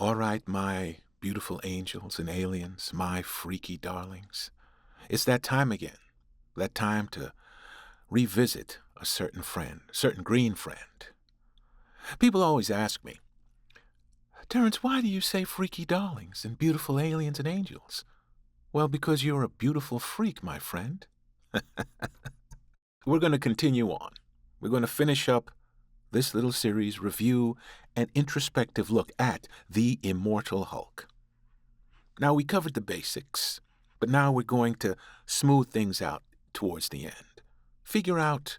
All right, my beautiful angels and aliens, my freaky darlings. It's that time again. That time to revisit a certain friend, a certain green friend. People always ask me, Terrence, why do you say freaky darlings and beautiful aliens and angels? Well, because you're a beautiful freak, my friend. We're going to continue on. We're going to finish up this little series, review an introspective look at the Immortal Hulk. Now, we covered the basics, but now we're going to smooth things out towards the end. Figure out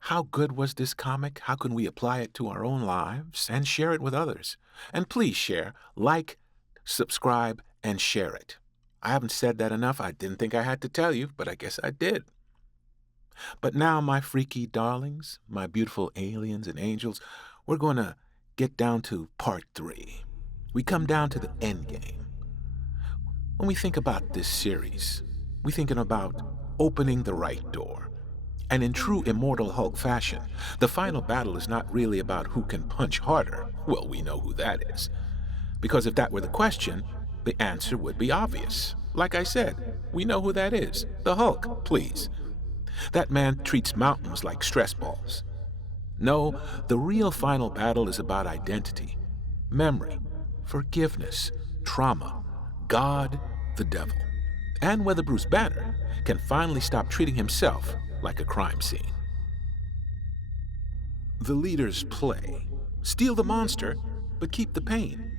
how good was this comic, how can we apply it to our own lives, and share it with others. And please share, like, subscribe, and share it. I haven't said that enough. I didn't think I had to tell you, but I guess I did. But now, my freaky darlings, my beautiful aliens and angels, we're going to get down to part 3. We come down to the end game. When we think about this series, we're thinking about opening the right door. And in true Immortal Hulk fashion, the final battle is not really about who can punch harder. Well, we know who that is. Because if that were the question, the answer would be obvious. Like I said, we know who that is. The Hulk, please. That man treats mountains like stress balls. No, the real final battle is about identity, memory, forgiveness, trauma, God, the devil, and whether Bruce Banner can finally stop treating himself like a crime scene. The leader's play: steal the monster, but keep the pain.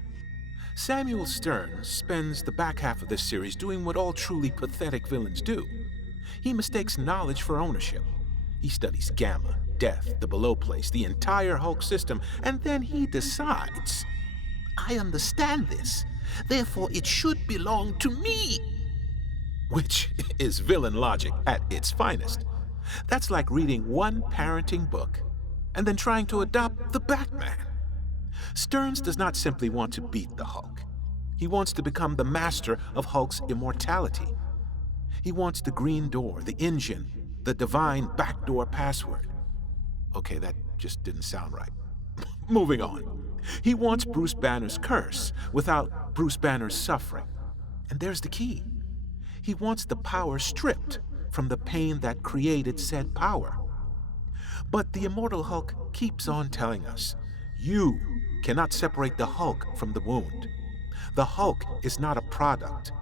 Samuel Stern spends the back half of this series doing what all truly pathetic villains do. He mistakes knowledge for ownership. He studies Gamma, Death, the Below Place, the entire Hulk system, and then he decides, I understand this, therefore it should belong to me. Which is villain logic at its finest. That's like reading one parenting book and then trying to adopt the Batman. Stearns does not simply want to beat the Hulk. He wants to become the master of Hulk's immortality. He wants the green door, the engine, the divine backdoor password. Okay, that just didn't sound right. Moving on. He wants Bruce Banner's curse without Bruce Banner's suffering. And there's the key. He wants the power stripped from the pain that created said power. But the Immortal Hulk keeps on telling us, you cannot separate the Hulk from the wound. The Hulk is not a product,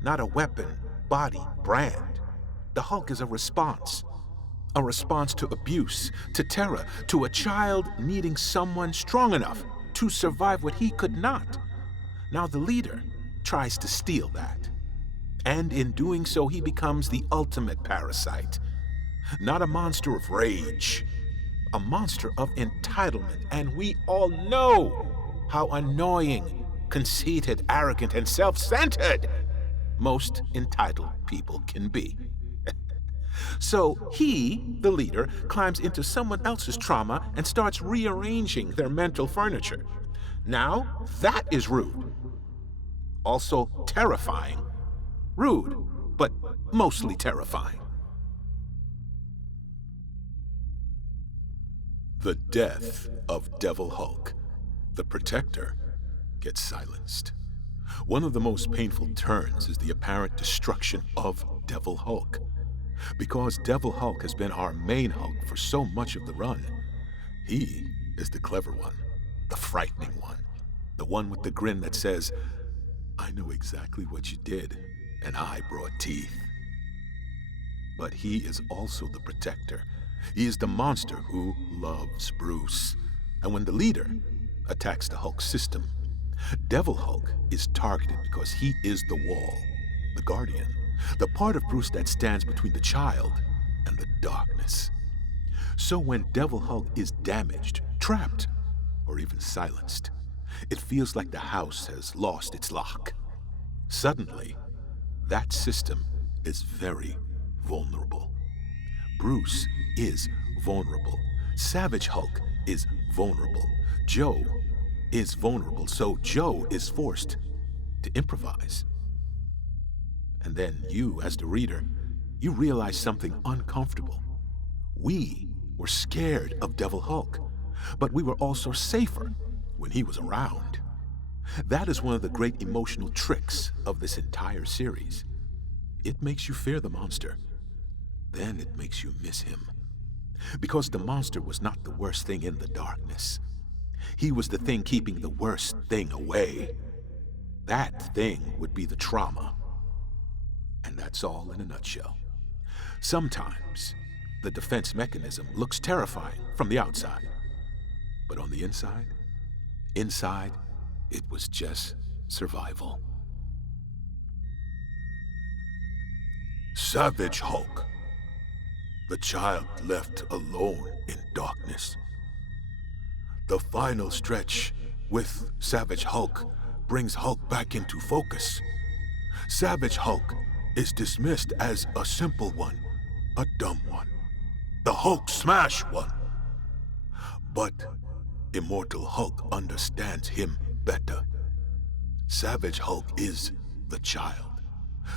not a weapon, body, brand. The Hulk is a response to abuse, to terror, to a child needing someone strong enough to survive what he could not. Now the leader tries to steal that. And in doing so, he becomes the ultimate parasite. Not a monster of rage, a monster of entitlement. And we all know how annoying, conceited, arrogant, and self-centered most entitled people can be. So he, the leader, climbs into someone else's trauma and starts rearranging their mental furniture. Now, that is rude. Also terrifying. Rude, but mostly terrifying. The death of Devil Hulk, the Protector, gets silenced. One of the most painful turns is the apparent destruction of Devil Hulk. Because Devil Hulk has been our main Hulk for so much of the run, he is the clever one, the frightening one, the one with the grin that says, I know exactly what you did, and I brought teeth. But he is also the Protector. He is the monster who loves Bruce. And when the leader attacks the Hulk system, Devil Hulk is targeted because he is the wall, the guardian, the part of Bruce that stands between the child and the darkness. So when Devil Hulk is damaged, trapped, or even silenced, it feels like the house has lost its lock. Suddenly, that system is very vulnerable. Bruce is vulnerable. Savage Hulk is vulnerable. Joe is vulnerable, so Joe is forced to improvise. And then you, as the reader, you realize something uncomfortable. We were scared of Devil Hulk, but we were also safer when he was around. That is one of the great emotional tricks of this entire series. It makes you fear the monster. Then it makes you miss him. Because the monster was not the worst thing in the darkness. He was the thing keeping the worst thing away. That thing would be the trauma. And that's all in a nutshell. Sometimes, the defense mechanism looks terrifying from the outside. But on the inside, it was just survival. Savage Hulk. The child left alone in darkness. The final stretch with Savage Hulk brings Hulk back into focus. Savage Hulk is dismissed as a simple one, a dumb one, the Hulk smash one. But Immortal Hulk understands him better. Savage Hulk is the child,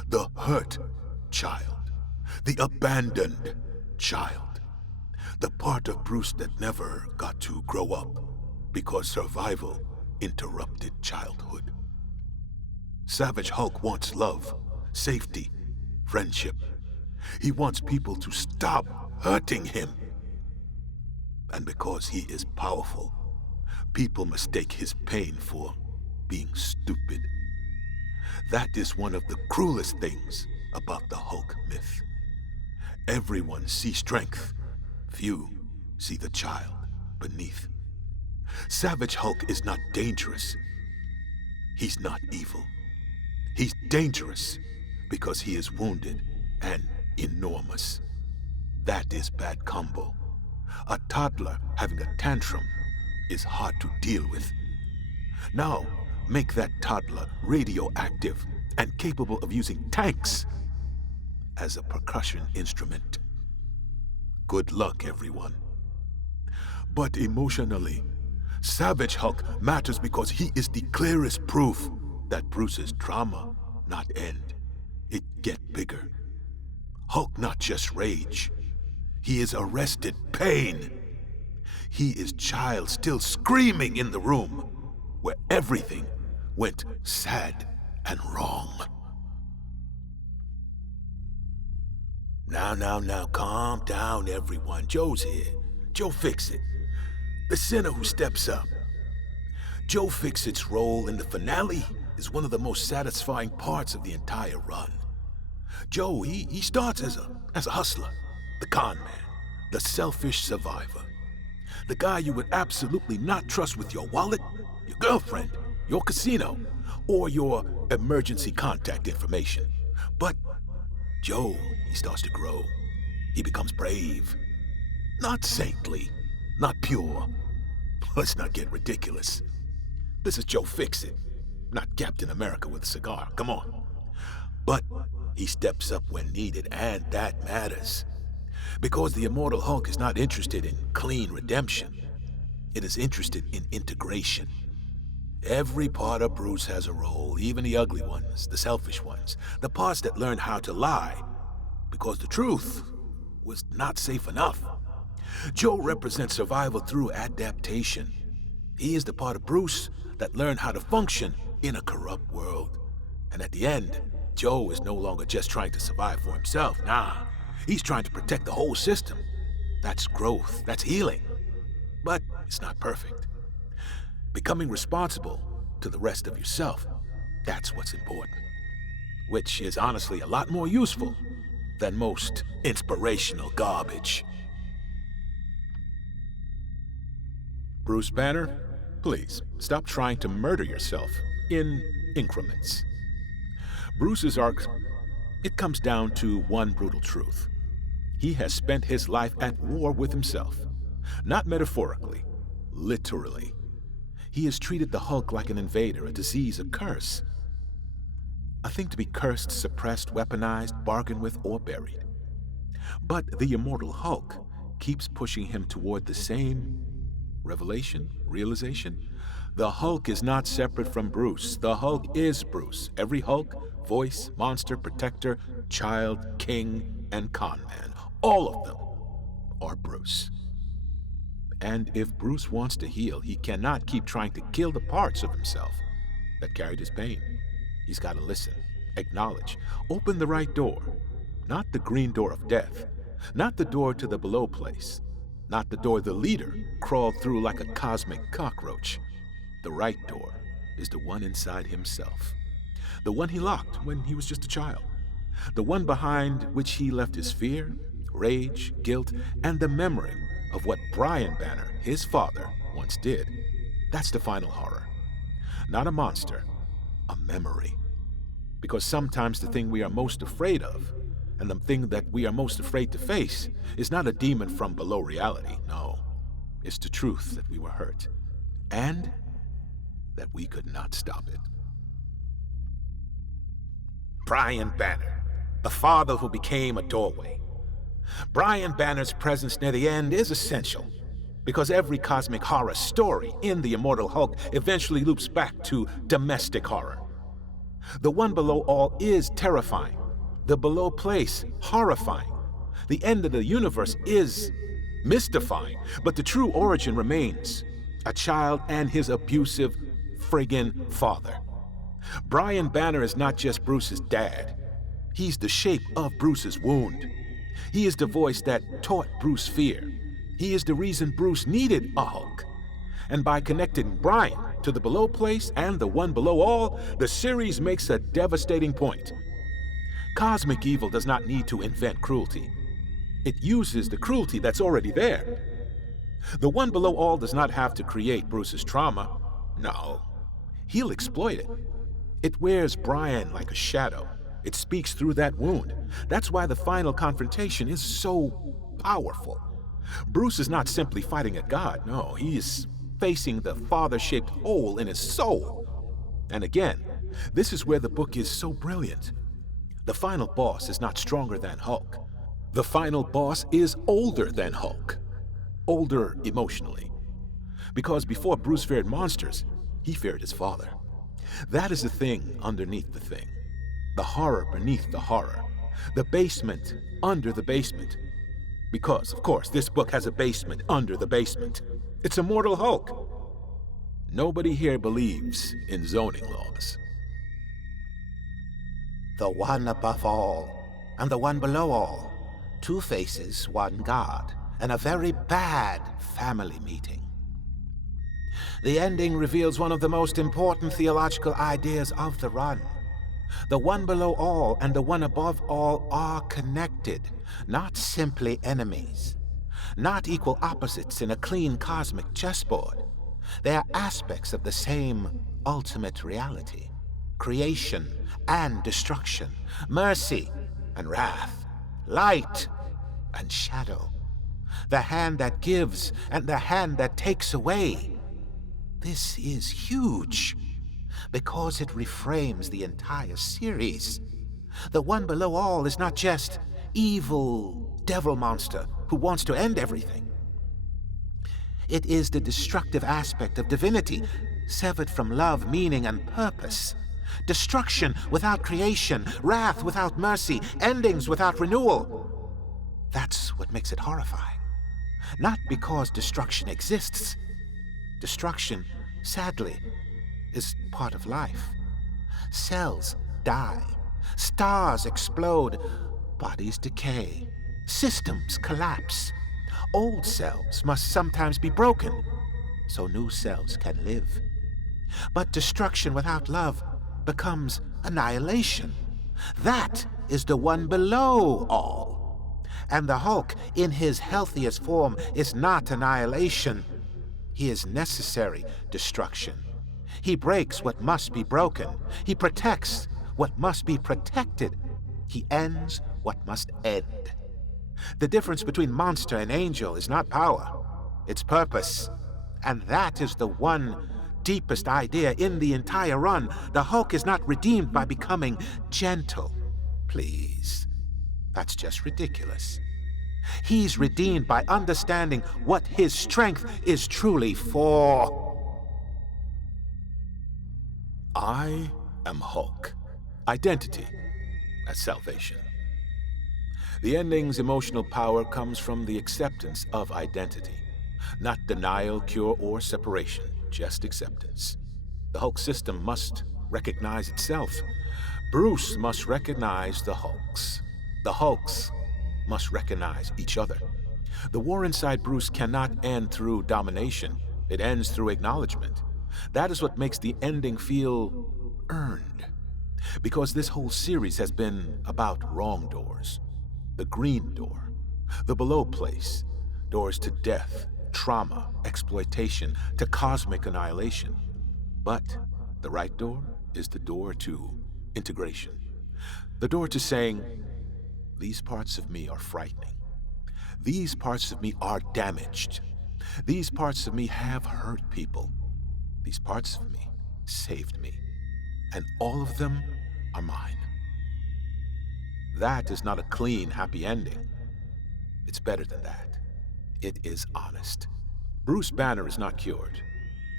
the hurt child, the abandoned child, the part of Bruce that never got to grow up because survival interrupted childhood. Savage Hulk wants love, safety, friendship. He wants people to stop hurting him. And because he is powerful, people mistake his pain for being stupid. That is one of the cruelest things about the Hulk myth. Everyone sees strength. Few see the child beneath. Savage Hulk is not dangerous. He's not evil. He's dangerous because he is wounded and enormous. That is bad combo. A toddler having a tantrum is hard to deal with. Now, make that toddler radioactive and capable of using tanks as a percussion instrument. Good luck, everyone. But emotionally, Savage Hulk matters because he is the clearest proof that Bruce's trauma not end. It get bigger. Hulk not just rage. He is arrested pain. He is child still screaming in the room where everything went sad and wrong. Now, calm down, everyone. Joe's here. Joe Fixit, the sinner who steps up. Joe Fixit's role in the finale is one of the most satisfying parts of the entire run. Joe, he starts as a hustler, the con man, the selfish survivor. The guy you would absolutely not trust with your wallet, your girlfriend, your casino, or your emergency contact information. But Joe, he starts to grow. He becomes brave. Not saintly, not pure. Let's not get ridiculous. This is Joe Fixit, not Captain America with a cigar. Come on. But he steps up when needed, and that matters. Because the Immortal Hulk is not interested in clean redemption. It is interested in integration. Every part of Bruce has a role, even the ugly ones, the selfish ones, the parts that learn how to lie, because the truth was not safe enough. Joe represents survival through adaptation. He is the part of Bruce that learned how to function in a corrupt world. And at the end, Joe is no longer just trying to survive for himself. Nah, he's trying to protect the whole system. That's growth, that's healing. But it's not perfect. Becoming responsible to the rest of yourself, that's what's important. Which is honestly a lot more useful than most inspirational garbage. Bruce Banner, please stop trying to murder yourself in increments. Bruce's arc, it comes down to one brutal truth. He has spent his life at war with himself. Not metaphorically, literally. He has treated the Hulk like an invader, a disease, a curse. A thing to be cursed, suppressed, weaponized, bargained with, or buried. But the Immortal Hulk keeps pushing him toward the same revelation, realization. The Hulk is not separate from Bruce. The Hulk is Bruce. Every Hulk, voice, monster, protector, child, king, and con man, all of them are Bruce. And if Bruce wants to heal, he cannot keep trying to kill the parts of himself that carried his pain. He's got to listen, acknowledge, open the right door. Not the green door of death, not the door to the below place, not the door the leader crawled through like a cosmic cockroach. The right door is the one inside himself. The one he locked when he was just a child. The one behind which he left his fear, rage, guilt, and the memory of what Brian Banner, his father, once did. That's the final horror. Not a monster, a memory. Because sometimes the thing we are most afraid of, and the thing that we are most afraid to face, is not a demon from below reality, no. It's the truth that we were hurt, and that we could not stop it. Brian Banner, the father who became a doorway. Brian Banner's presence near the end is essential, because every cosmic horror story in the Immortal Hulk eventually loops back to domestic horror. The one below all is terrifying, the below place horrifying. The end of the universe is mystifying, but the true origin remains a child and his abusive friggin' father. Brian Banner is not just Bruce's dad. He's the shape of Bruce's wound. He is the voice that taught Bruce fear. He is the reason Bruce needed a Hulk. And by connecting Brian to the below place and the one below all, the series makes a devastating point. Cosmic evil does not need to invent cruelty. It uses the cruelty that's already there. The one below all does not have to create Bruce's trauma. No, he'll exploit it. It wears Brian like a shadow. It speaks through that wound. That's why the final confrontation is so powerful. Bruce is not simply fighting a god, no, he is facing the father-shaped hole in his soul. And again, this is where the book is so brilliant. The final boss is not stronger than Hulk. The final boss is older than Hulk. Older emotionally. Because before Bruce feared monsters, he feared his father. That is the thing underneath the thing. The horror beneath the horror. The basement under the basement. Because, of course, this book has a basement under the basement. It's Immortal Hulk. Nobody here believes in zoning laws. The one above all, and the one below all. Two faces, one God, and a very bad family meeting. The ending reveals one of the most important theological ideas of the run. The one below all and the one above all are connected, not simply enemies. Not equal opposites in a clean cosmic chessboard. They are aspects of the same ultimate reality. Creation and destruction, mercy and wrath, light and shadow. The hand that gives and the hand that takes away. This is huge, because it reframes the entire series. The one below all is not just evil devil monster who wants to end everything. It is the destructive aspect of divinity, severed from love, meaning, and purpose. Destruction without creation, wrath without mercy, endings without renewal. That's what makes it horrifying. Not because destruction exists. Destruction, sadly, is part of life. Cells die, stars explode, bodies decay, systems collapse. Old cells must sometimes be broken, so new cells can live. But destruction without love becomes annihilation. That is the one below all. And the Hulk, in his healthiest form, is not annihilation. He is necessary destruction. He breaks what must be broken. He protects what must be protected. He ends what must end. The difference between monster and angel is not power, it's purpose. And that is the one deepest idea in the entire run. The Hulk is not redeemed by becoming gentle. Please, that's just ridiculous. He's redeemed by understanding what his strength is truly for. I am Hulk. Identity as salvation. The ending's emotional power comes from the acceptance of identity. Not denial, cure, or separation, just acceptance. The Hulk system must recognize itself. Bruce must recognize the Hulks. The Hulks must recognize each other. The war inside Bruce cannot end through domination. It ends through acknowledgement. That is what makes the ending feel earned. Because this whole series has been about wrong doors. The green door, the below place, doors to death, trauma, exploitation, to cosmic annihilation. But the right door is the door to integration. The door to saying, these parts of me are frightening. These parts of me are damaged. These parts of me have hurt people. These parts of me saved me. And all of them are mine. That is not a clean, happy ending. It's better than that. It is honest. Bruce Banner is not cured.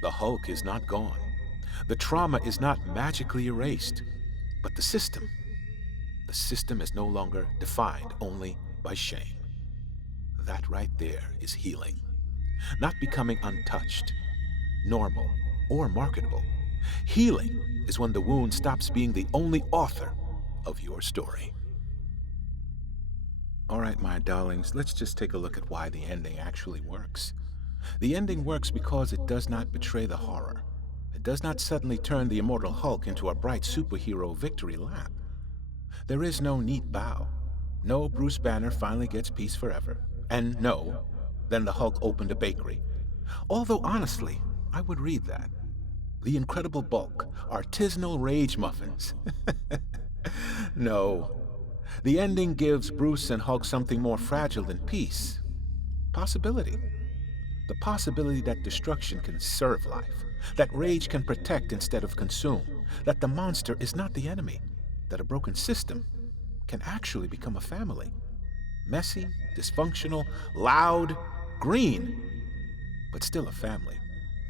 The Hulk is not gone. The trauma is not magically erased. But the system is no longer defined only by shame. That right there is healing. Not becoming untouched, normal, or marketable. Healing is when the wound stops being the only author of your story. All right, my darlings, let's just take a look at why the ending actually works. The ending works because it does not betray the horror. It does not suddenly turn the Immortal Hulk into a bright superhero victory lap. There is no neat bow. No, Bruce Banner finally gets peace forever. And no, then the Hulk opened a bakery. Although honestly, I would read that. The Incredible Bulk, artisanal rage muffins. No. The ending gives Bruce and Hulk something more fragile than peace. Possibility. The possibility that destruction can serve life, that rage can protect instead of consume, that the monster is not the enemy, that a broken system can actually become a family. Messy, dysfunctional, loud, green, but still a family.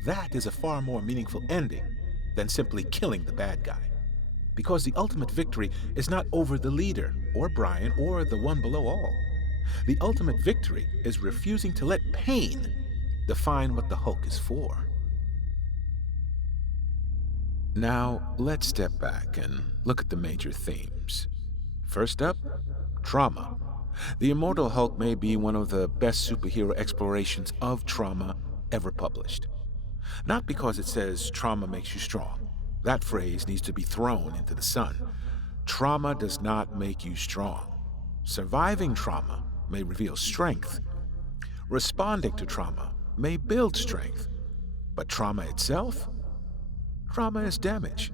That is a far more meaningful ending than simply killing the bad guy. Because the ultimate victory is not over the leader, or Brian, or the one below all. The ultimate victory is refusing to let pain define what the Hulk is for. Now, let's step back and look at the major themes. First up, trauma. The Immortal Hulk may be one of the best superhero explorations of trauma ever published. Not because it says trauma makes you strong. That phrase needs to be thrown into the sun. Trauma does not make you strong. Surviving trauma may reveal strength. Responding to trauma may build strength. But trauma itself? Trauma is damage.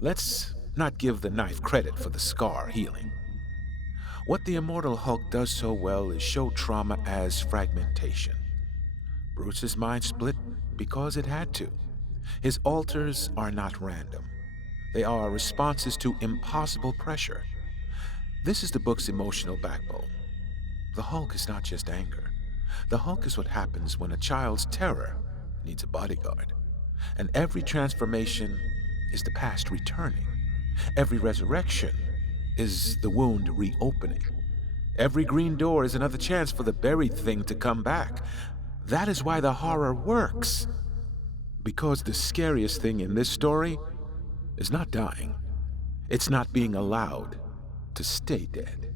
Let's not give the knife credit for the scar healing. What the Immortal Hulk does so well is show trauma as fragmentation. Bruce's mind split because it had to. His alters are not random. They are responses to impossible pressure. This is the book's emotional backbone. The Hulk is not just anger. The Hulk is what happens when a child's terror needs a bodyguard. And every transformation is the past returning. Every resurrection is the wound reopening. Every green door is another chance for the buried thing to come back. That is why the horror works. Because the scariest thing in this story is not dying. It's not being allowed to stay dead.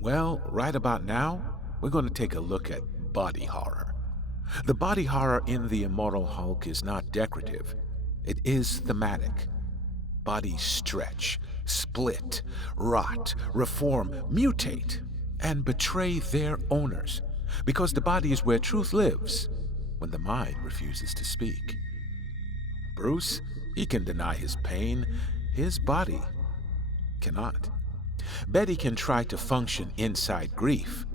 Well, right about now, we're going to take a look at body horror. The body horror in The Immortal Hulk is not decorative. It is thematic. Bodies stretch, split, rot, reform, mutate, and betray their owners. Because the body is where truth lives when the mind refuses to speak. Bruce, he can deny his pain. His body cannot. Betty can try to function inside grief.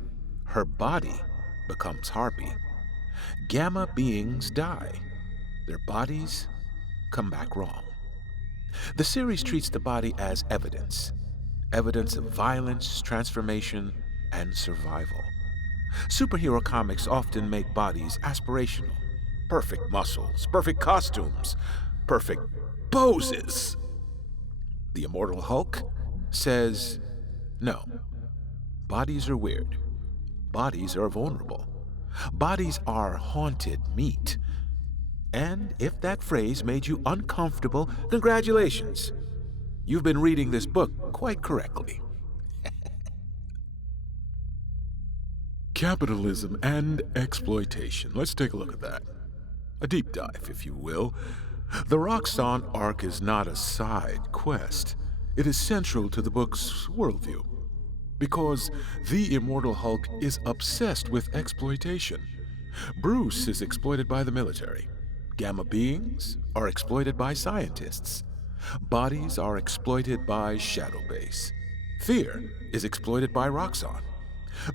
Her body becomes Harpy. Gamma beings die. Their bodies come back wrong. The series treats the body as evidence. Evidence of violence, transformation, and survival. Superhero comics often make bodies aspirational. Perfect muscles, perfect costumes, perfect poses. The Immortal Hulk says, no. Bodies are weird. Bodies are vulnerable. Bodies are haunted meat. And if that phrase made you uncomfortable, congratulations. You've been reading this book quite correctly. Capitalism and exploitation. Let's take a look at that. A deep dive, if you will. The Roxxon arc is not a side quest. It is central to the book's worldview. Because the Immortal Hulk is obsessed with exploitation. Bruce is exploited by the military. Gamma beings are exploited by scientists. Bodies are exploited by Shadowbase. Fear is exploited by Roxxon.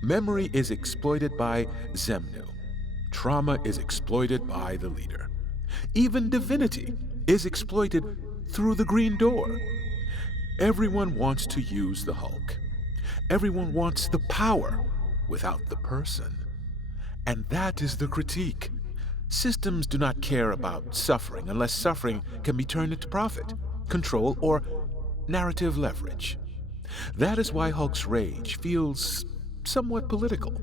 Memory is exploited by Zemnu. Trauma is exploited by the leader. Even divinity is exploited through the green door. Everyone wants to use the Hulk. Everyone wants the power without the person. And that is the critique. Systems do not care about suffering unless suffering can be turned into profit, control, or narrative leverage. That is why Hulk's rage feels somewhat political.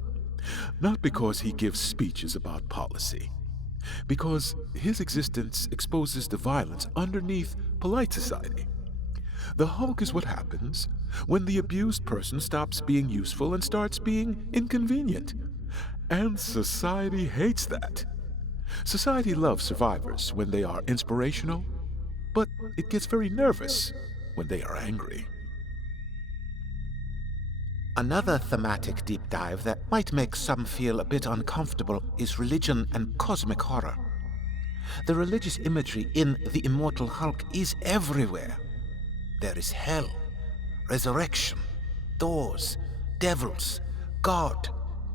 Not because he gives speeches about policy, because his existence exposes the violence underneath polite society. The Hulk is what happens when the abused person stops being useful and starts being inconvenient. And society hates that. Society loves survivors when they are inspirational, but it gets very nervous when they are angry. Another thematic deep dive that might make some feel a bit uncomfortable is religion and cosmic horror. The religious imagery in The Immortal Hulk is everywhere. There is hell, resurrection, doors, devils, God,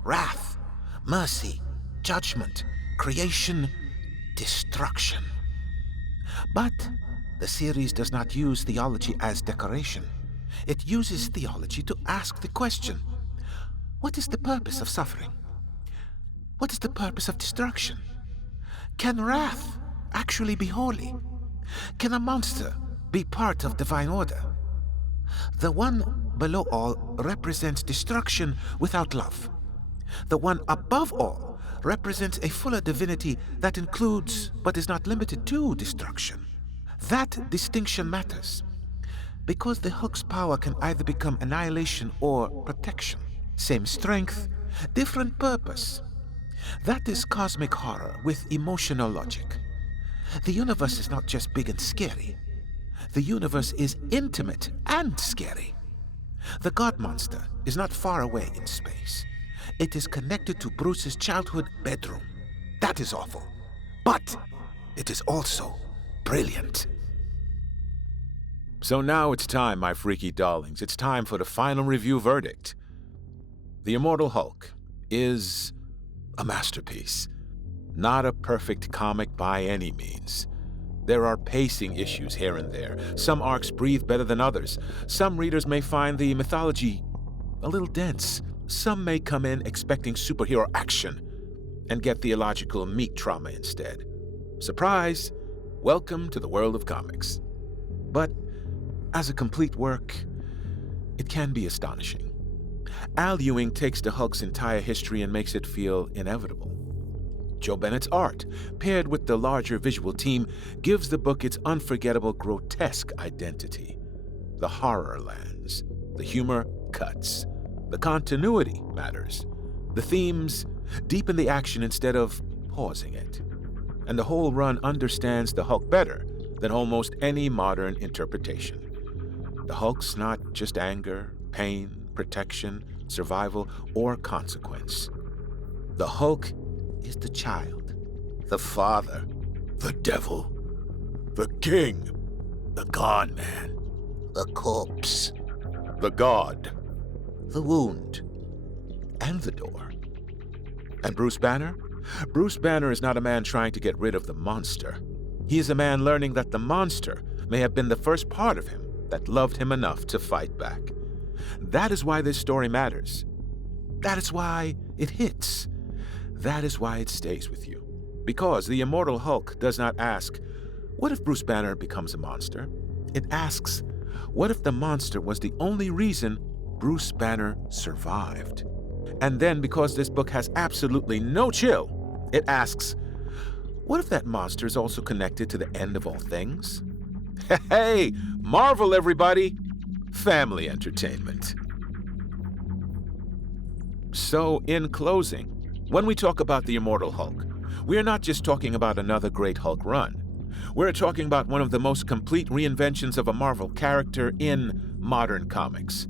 wrath, mercy, judgment, creation, destruction. But the series does not use theology as decoration. It uses theology to ask the question, what is the purpose of suffering? What is the purpose of destruction? Can wrath actually be holy? Can a monster be part of divine order? The one below all represents destruction without love. The one above all represents a fuller divinity that includes but is not limited to destruction. That distinction matters, because the Hulk's power can either become annihilation or protection. Same strength, different purpose. That is cosmic horror with emotional logic. The universe is not just big and scary. The universe is intimate and scary. The God monster is not far away in space. It is connected to Bruce's childhood bedroom. That is awful. But it is also brilliant. So now it's time, my freaky darlings. It's time for the final review verdict. The Immortal Hulk is a masterpiece. Not a perfect comic by any means. There are pacing issues here and there. Some arcs breathe better than others. Some readers may find the mythology a little dense. Some may come in expecting superhero action and get theological meat trauma instead. Surprise! Welcome to the world of comics. But as a complete work, it can be astonishing. Al Ewing takes the Hulk's entire history and makes it feel inevitable. Joe Bennett's art, paired with the larger visual team, gives the book its unforgettable grotesque identity. The horror lands, the humor cuts, the continuity matters. The themes deepen the action instead of pausing it. And the whole run understands the Hulk better than almost any modern interpretation. The Hulk's not just anger, pain, protection, survival, or consequence. The Hulk is the child, the father, the devil, the king, the Gone Man, The corpse, the god, the wound, and the door. And Bruce Banner? Bruce Banner is not a man trying to get rid of the monster. He is a man learning that the monster may have been the first part of him that loved him enough to fight back. That is why this story matters. That is why it hits. That is why it stays with you. Because the Immortal Hulk does not ask, what if Bruce Banner becomes a monster? It asks, what if the monster was the only reason Bruce Banner survived? And then, because this book has absolutely no chill, it asks, What if that monster is also connected to the end of all things? Hey, Marvel, everybody! Family entertainment. So, in closing, when we talk about the Immortal Hulk, we are not just talking about another great Hulk run. We're talking about one of the most complete reinventions of a Marvel character in modern comics.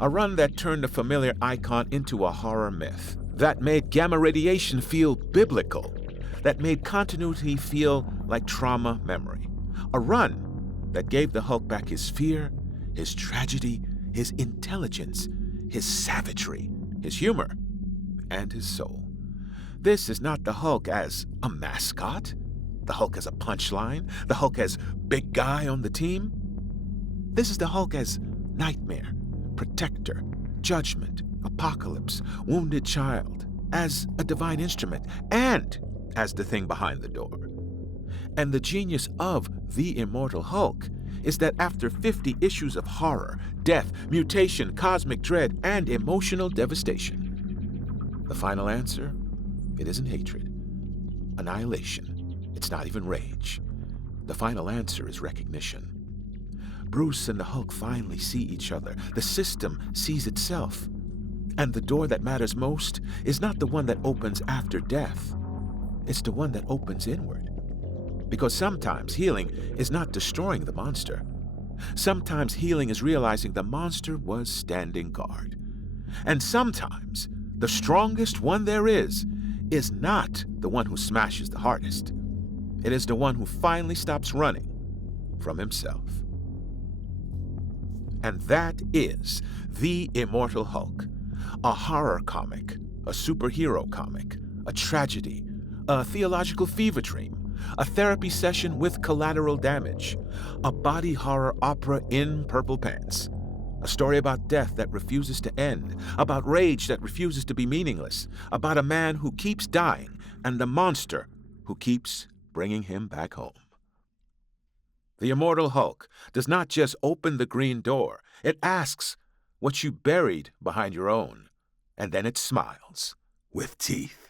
A run that turned a familiar icon into a horror myth, that made gamma radiation feel biblical, that made continuity feel like trauma memory. A run that gave the Hulk back his fear, his tragedy, his intelligence, his savagery, his humor, and his soul. This is not the Hulk as a mascot, the Hulk as a punchline, the Hulk as big guy on the team. This is the Hulk as nightmare, protector, judgment, apocalypse, wounded child, as a divine instrument, and as the thing behind the door. And the genius of the Immortal Hulk is that after 50 issues of horror, death, mutation, cosmic dread, and emotional devastation, the final answer, it isn't hatred, annihilation, it's not even rage. The final answer is recognition. Bruce and the Hulk finally see each other. The system sees itself. And the door that matters most is not the one that opens after death. It's the one that opens inward. Because sometimes healing is not destroying the monster. Sometimes healing is realizing the monster was standing guard. And sometimes the strongest one there is not the one who smashes the hardest. It is the one who finally stops running from himself. And that is The Immortal Hulk, a horror comic, a superhero comic, a tragedy, a theological fever dream, a therapy session with collateral damage, a body horror opera in purple pants, a story about death that refuses to end, about rage that refuses to be meaningless, about a man who keeps dying and the monster who keeps bringing him back home. The Immortal Hulk does not just open the green door. It asks what you buried behind your own, and then it smiles with teeth.